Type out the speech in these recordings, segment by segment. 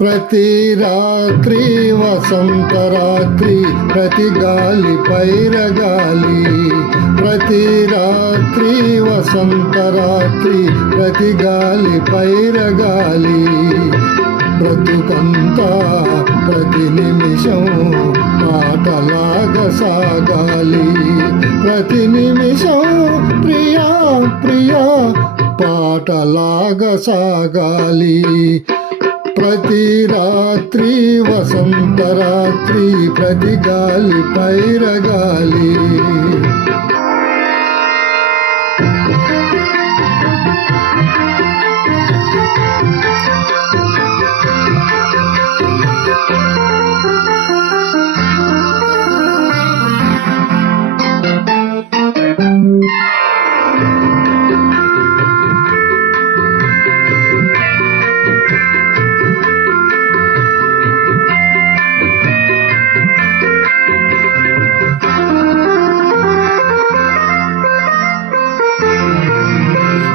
ప్రతి రాత్రి వసంత రాత్రి, ప్రతి గాలి పైరగాలి. ప్రతి రాత్రి వసంత రాత్రి, ప్రతి గాలి పైరగాలి. బ్రతుకంతా ప్రతి నిమిషం పాటలాగా సాగాలి. ప్రతి నిమిషం ప్రియా ప్రియా పాటలాగా సాగాలి. ప్రతి రాత్రి వసంత రాత్రి, ప్రతి గాలి పైరగాలి.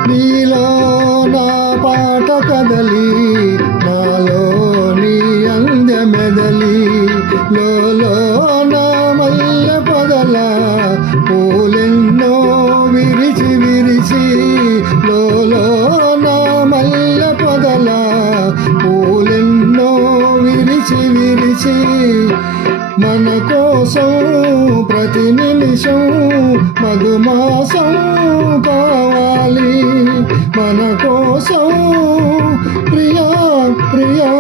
నీలో నా పాట కదలి, నాలో నీ అందమెదలి. లోలో నా మల్లె పొదల పూలెన్నో విరిచి విరిచి. లోలో నా మల్లె పొదల పూలెన్నో విరిచి విరిచి. మన కోసం ప్రతి నిమిషం మధుమాసం కావాలి. మన కోసం ప్రియా ప్రియా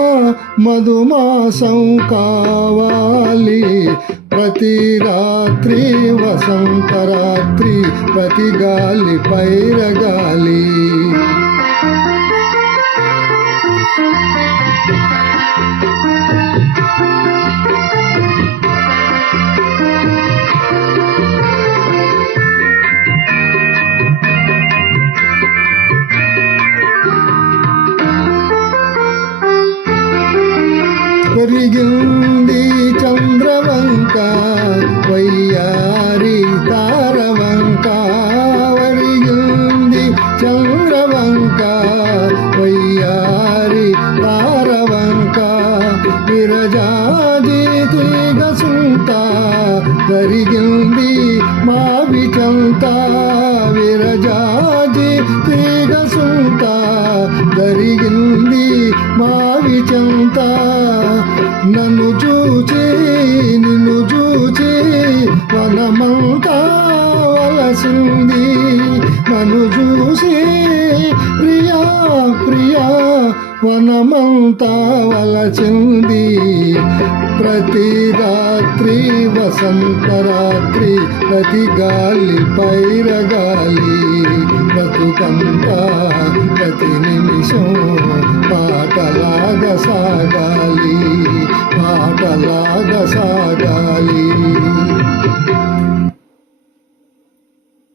మధుమాసం కావాలి. ప్రతి రాత్రి వసంత రాత్రి, ప్రతి గాలి పైరగాలి. పెరిగింది చంద్రవంక వయ్యారి తారవంక. పెరిగింది చంద్రవంక వయ్యారి తారవంక. విరజాజి తీగ సుంత జరిగింది మావి చంత. విరజాజి తీగ సుంత జరిగింది మావి చంత. నన్ను చూచి నిన్ను చూచి వనమంతా వలసింది. నన్ను చూసి ప్రియా ప్రియా వనమంతా వలసింది. ప్రతి రాత్రి వసంత రాత్రి, ప్రతి గాలి పైరగాలి. బ్రతుకంతా ప్రతి నిమిషం పాటలాగా సాగాలి. పాటలాగా సాగాలి.